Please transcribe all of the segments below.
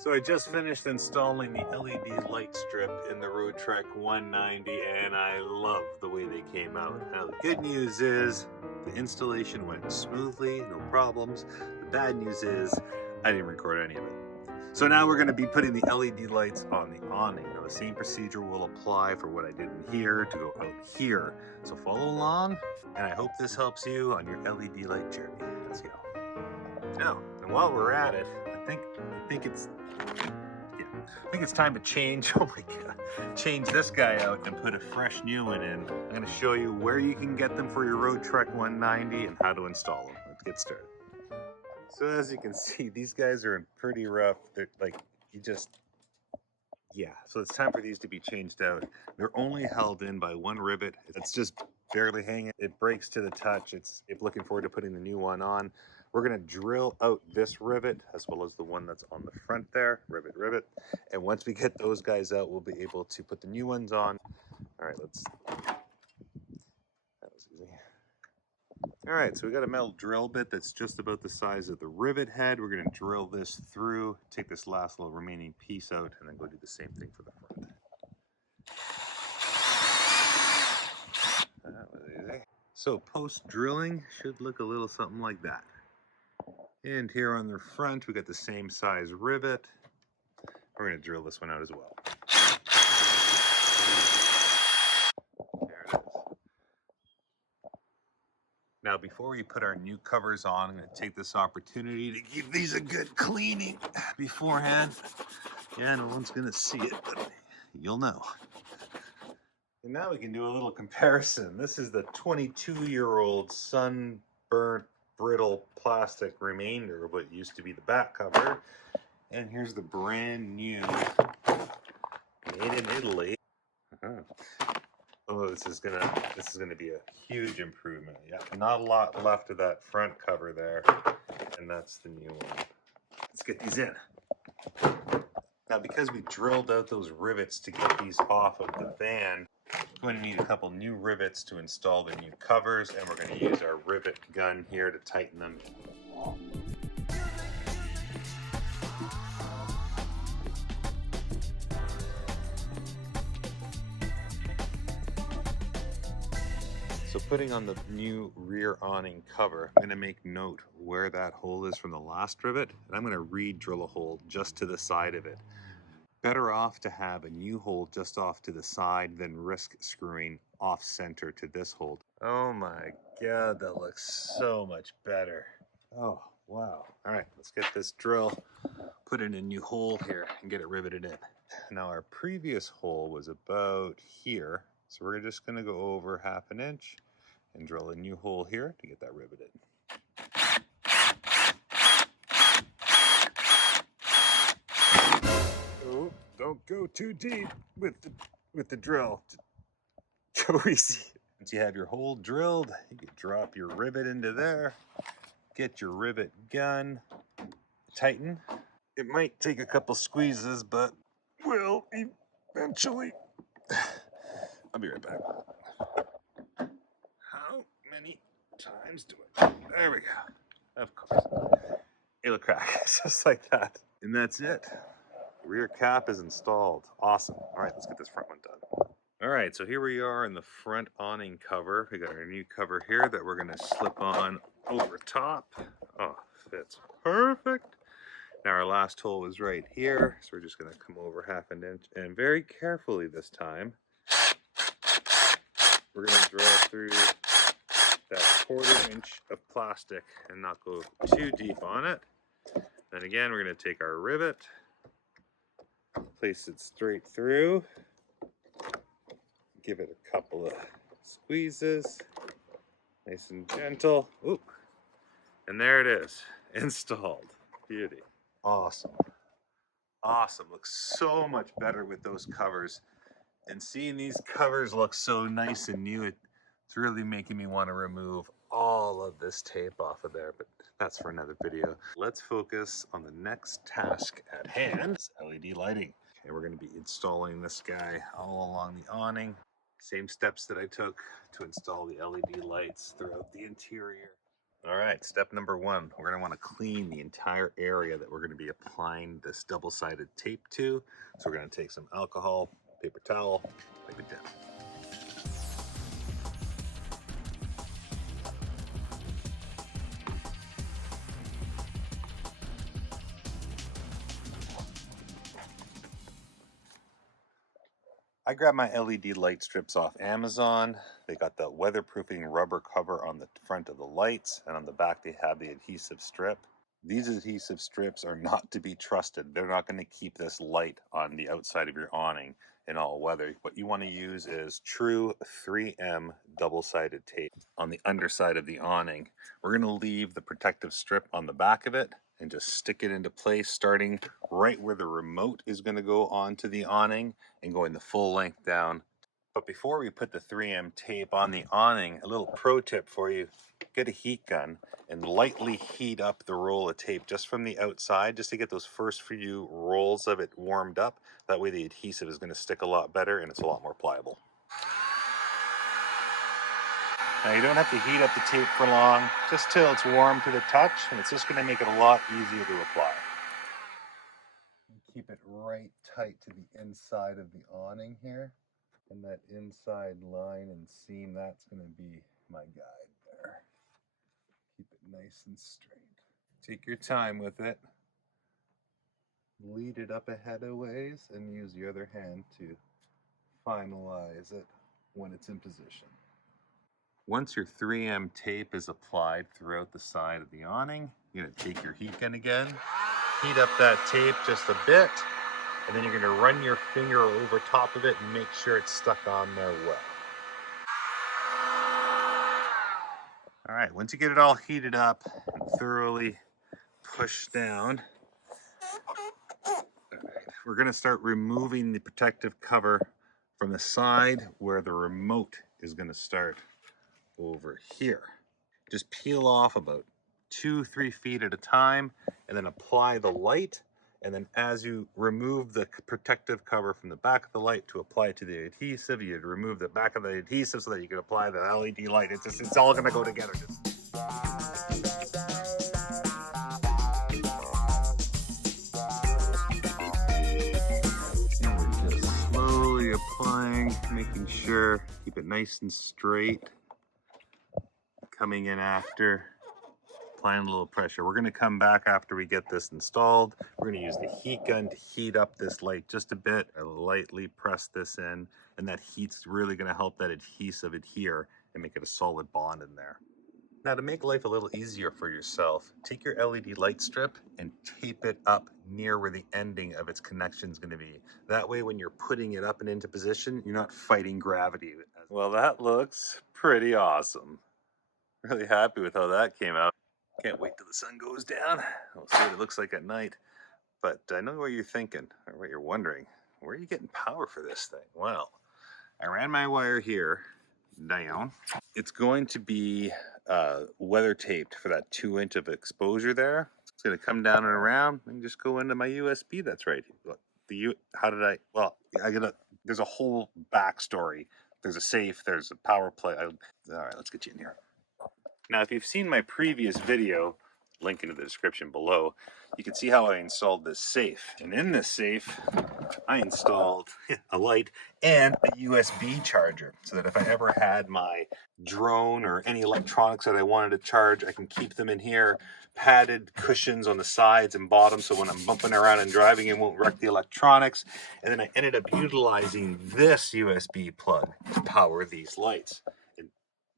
So I just finished installing the LED light strip in the Roadtrek 190 and I love the way they came out. Now the good news is the installation went smoothly, no problems. The bad news is I didn't record any of it. So now we're going to be putting the LED lights on the awning. Now the same procedure will apply for what I did in here to go out here. So follow along and I hope this helps you on your LED light journey. Let's go. Now, and while we're at it, I think it's time to change. Oh my god, change this guy out and put a fresh new one in. I'm going to show you where you can get them for your Roadtrek 190 and how to install them. Let's get started. So as you can see, these guys are in pretty rough. They're like, so it's time for these to be changed out. They're only held in by one rivet. It's just barely hanging. It breaks to the touch. It's looking forward to putting the new one on. We're going to drill out this rivet as well as the one that's on the front there, rivet. And once we get those guys out, we'll be able to put the new ones on. All right, that was easy. All right, so we got a metal drill bit that's just about the size of the rivet head. We're going to drill this through, take this last little remaining piece out, and then go do the same thing for the front. That was easy. So post drilling should look a little something like that. And here on the front, we got the same size rivet. We're going to drill this one out as well. There it is. Now, before we put our new covers on, I'm going to take this opportunity to give these a good cleaning beforehand. Yeah, no one's going to see it, but you'll know. And now we can do a little comparison. This is the 22-year-old sunburnt brittle plastic remainder of what used to be the back cover. And here's the brand new, made in Italy. Oh, this is gonna be a huge improvement. Yeah, not a lot left of that front cover there, and that's the new one. Let's get these in. Now, because we drilled out those rivets to get these off of the van, we're going to need a couple new rivets to install the new covers, and we're going to use our rivet gun here to tighten them. So putting on the new rear awning cover, I'm going to make note where that hole is from the last rivet, and I'm going to re-drill a hole just to the side of it. Better off to have a new hole just off to the side than risk screwing off center to this hole. Oh my god, that looks so much better. Oh, wow. All right, let's get this drill, put in a new hole here and get it riveted in. Now our previous hole was about here, so we're just gonna go over 1/2 inch and drill a new hole here to get that riveted. Oh, don't go too deep with the drill. Go easy. Once you have your hole drilled, you can drop your rivet into there, get your rivet gun, tighten. It might take a couple squeezes, but will eventually. I'll be right back. How many times do I? There we go. Of course. It'll crack just like that. And that's it. Rear cap is installed. Awesome. All right, let's get this front one done. All right, so here we are in the front awning cover. We got our new cover here that we're going to slip on over top. Oh, fits perfect. Now our last hole was right here, so we're just going to come over 1/2 inch, and very carefully this time, we're going to drill through that 1/4 inch of plastic and not go too deep on it. Then again, we're going to take our rivet, place it straight through, give it a couple of squeezes, nice and gentle. Oop. And there it is, installed. Beauty. Awesome. Awesome. Looks so much better with those covers. And seeing these covers look so nice and new, it's really making me want to remove all of this tape off of there, but that's for another video. Let's focus on the next task at hand, LED lighting. Okay, we're going to be installing this guy all along the awning. Same steps that I took to install the LED lights throughout the interior. All right, step number one, we're gonna wanna clean the entire area that we're gonna be applying this double-sided tape to. So we're gonna take some alcohol, paper towel, wipe it down. I grabbed my LED light strips off Amazon. They got the weatherproofing rubber cover on the front of the lights, and on the back they have the adhesive strip. These adhesive strips are not to be trusted. They're not going to keep this light on the outside of your awning in all weather. What you want to use is true 3M double-sided tape on the underside of the awning. We're going to leave the protective strip on the back of it and just stick it into place, starting right where the remote is going to go onto the awning and going the full length down. But before we put the 3M tape on the awning, a little pro tip for you: get a heat gun and lightly heat up the roll of tape just from the outside, just to get those first few rolls of it warmed up. That way the adhesive is going to stick a lot better and it's a lot more pliable. Now you don't have to heat up the tape for long, just till it's warm to the touch, and it's just going to make it a lot easier to apply. Keep it right tight to the inside of the awning here. And that inside line and seam, that's going to be my guide there. Keep it nice and straight. Take your time with it. Lead it up ahead a ways and use the other hand to finalize it when it's in position. Once your 3M tape is applied throughout the side of the awning, you're going to take your heat gun again, heat up that tape just a bit, and then you're going to run your finger over top of it and make sure it's stuck on there well. All right, once you get it all heated up and thoroughly pushed down, we're going to start removing the protective cover from the side where the remote is going to start over here. Just peel off about 2-3 feet at a time and then apply the light. And then as you remove the protective cover from the back of the light to apply it to the adhesive, you'd remove the back of the adhesive so that you can apply the LED light. It's all going to go together. Slowly applying, making sure, keep it nice and straight. Coming in after, applying a little pressure. We're going to come back after we get this installed. We're going to use the heat gun to heat up this light just a bit, lightly press this in, and that heat's really going to help that adhesive adhere and make it a solid bond in there. Now, to make life a little easier for yourself, take your LED light strip and tape it up near where the ending of its connection is going to be. That way, when you're putting it up and into position, you're not fighting gravity. Well, that looks pretty awesome. Really happy with how that came out. Can't wait till the sun goes down. We'll see what it looks like at night. But I know what you're thinking, or what you're wondering. Where are you getting power for this thing? Well, I ran my wire here down. It's going to be weather taped for that 2 inch of exposure there. It's going to come down and around and just go into my USB that's right here. There's a whole backstory. There's a safe, there's a power play. All right, let's get you in here. Now, if you've seen my previous video, link in the description below, you can see how I installed this safe. And in this safe, I installed a light and a USB charger so that if I ever had my drone or any electronics that I wanted to charge, I can keep them in here. Padded cushions on the sides and bottom so when I'm bumping around and driving it won't wreck the electronics. And then I ended up utilizing this USB plug to power these lights. And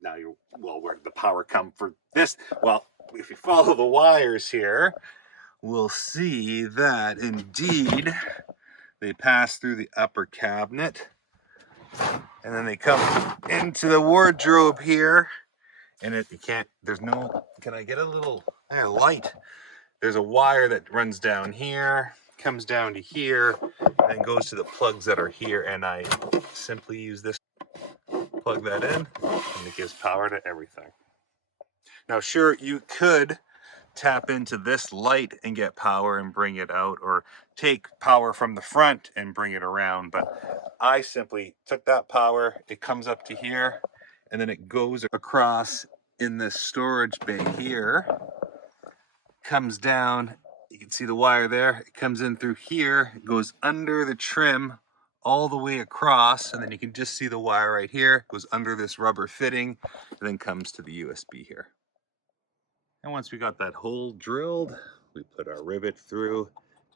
now where did the power come for this? Well, if you follow the wires here, we'll see that indeed they pass through the upper cabinet and then they come into the wardrobe here. And can I get a little light? There's a wire that runs down here, comes down to here, and goes to the plugs that are here. And I simply use this, plug that in, and it gives power to everything. Now, sure, you could tap into this light and get power and bring it out, or take power from the front and bring it around, but I simply took that power, it comes up to here, and then it goes across in this storage bay here, comes down. You can see the wire there. It comes in through here, it goes under the trim all the way across, and then you can just see the wire right here, goes under this rubber fitting, and then comes to the USB here. And once we got that hole drilled, we put our rivet through.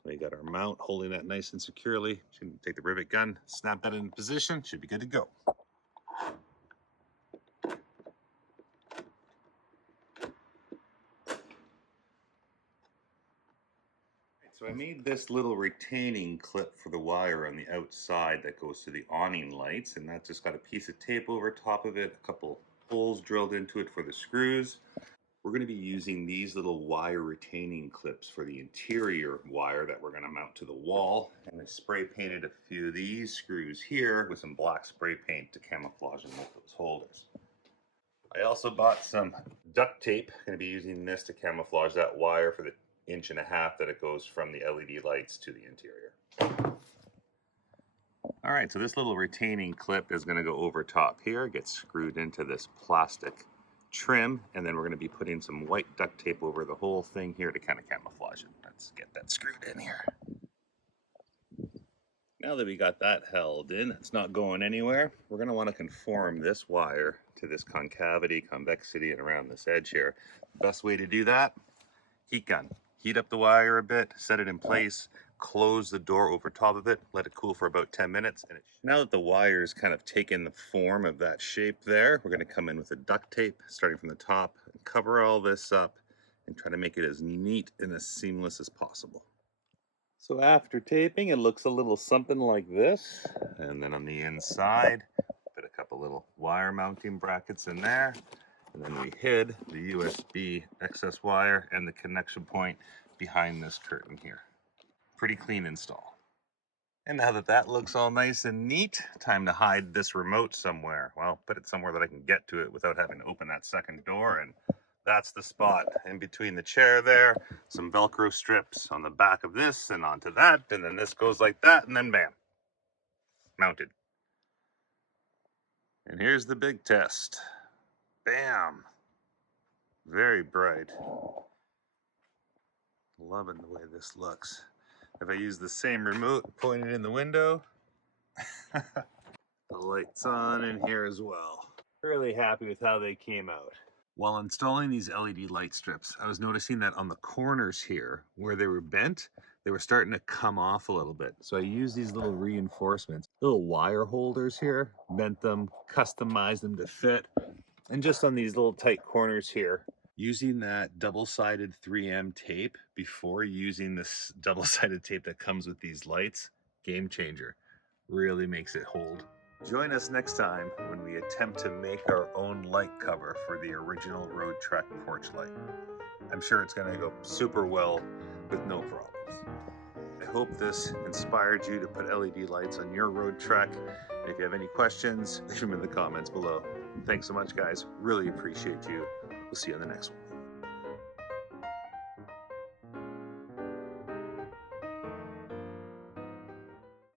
We got our mount holding that nice and securely. Should take the rivet gun, snap that into position, should be good to go. So I made this little retaining clip for the wire on the outside that goes to the awning lights, and that just got a piece of tape over top of it, a couple holes drilled into it for the screws. We're going to be using these little wire retaining clips for the interior wire that we're going to mount to the wall, and I spray painted a few of these screws here with some black spray paint to camouflage and make those holders. I also bought some duct tape. I'm going to be using this to camouflage that wire for the 1.5 inches that it goes from the LED lights to the interior. All right, so this little retaining clip is going to go over top here, get screwed into this plastic trim, and then we're going to be putting some white duct tape over the whole thing here to kind of camouflage it. Let's get that screwed in here. Now that we got that held in, it's not going anywhere, we're going to want to conform this wire to this concavity, convexity, and around this edge here. Best way to do that, heat gun. Heat up the wire a bit, set it in place, close the door over top of it, let it cool for about 10 minutes. And now that the wire is kind of taken the form of that shape there, we're going to come in with the duct tape, starting from the top, and cover all this up and try to make it as neat and as seamless as possible. So after taping, it looks a little something like this. And then on the inside, put a couple little wire mounting brackets in there. And then we hid the USB excess wire and the connection point behind this curtain here. Pretty clean install. And now that that looks all nice and neat, time to hide this remote somewhere. Well, put it somewhere that I can get to it without having to open that second door, and that's the spot. In between the chair there, some Velcro strips on the back of this and onto that, and then this goes like that, and then bam, mounted. And here's the big test. Bam. Very bright. Loving the way this looks. If I use the same remote, point it in the window, the light's on in here as well. Really happy with how they came out. While installing these LED light strips, I was noticing that on the corners here, where they were bent, they were starting to come off a little bit. So I used these little reinforcements, little wire holders here, bent them, customized them to fit. And just on these little tight corners here, using that double-sided 3M tape before using this double-sided tape that comes with these lights, game changer. Really makes it hold. Join us next time when we attempt to make our own light cover for the original Roadtrek porch light. I'm sure it's going to go super well with no problems. I hope this inspired you to put LED lights on your Roadtrek. If you have any questions, leave them in the comments below. Thanks so much, guys. Really appreciate you. We'll see you on the next one.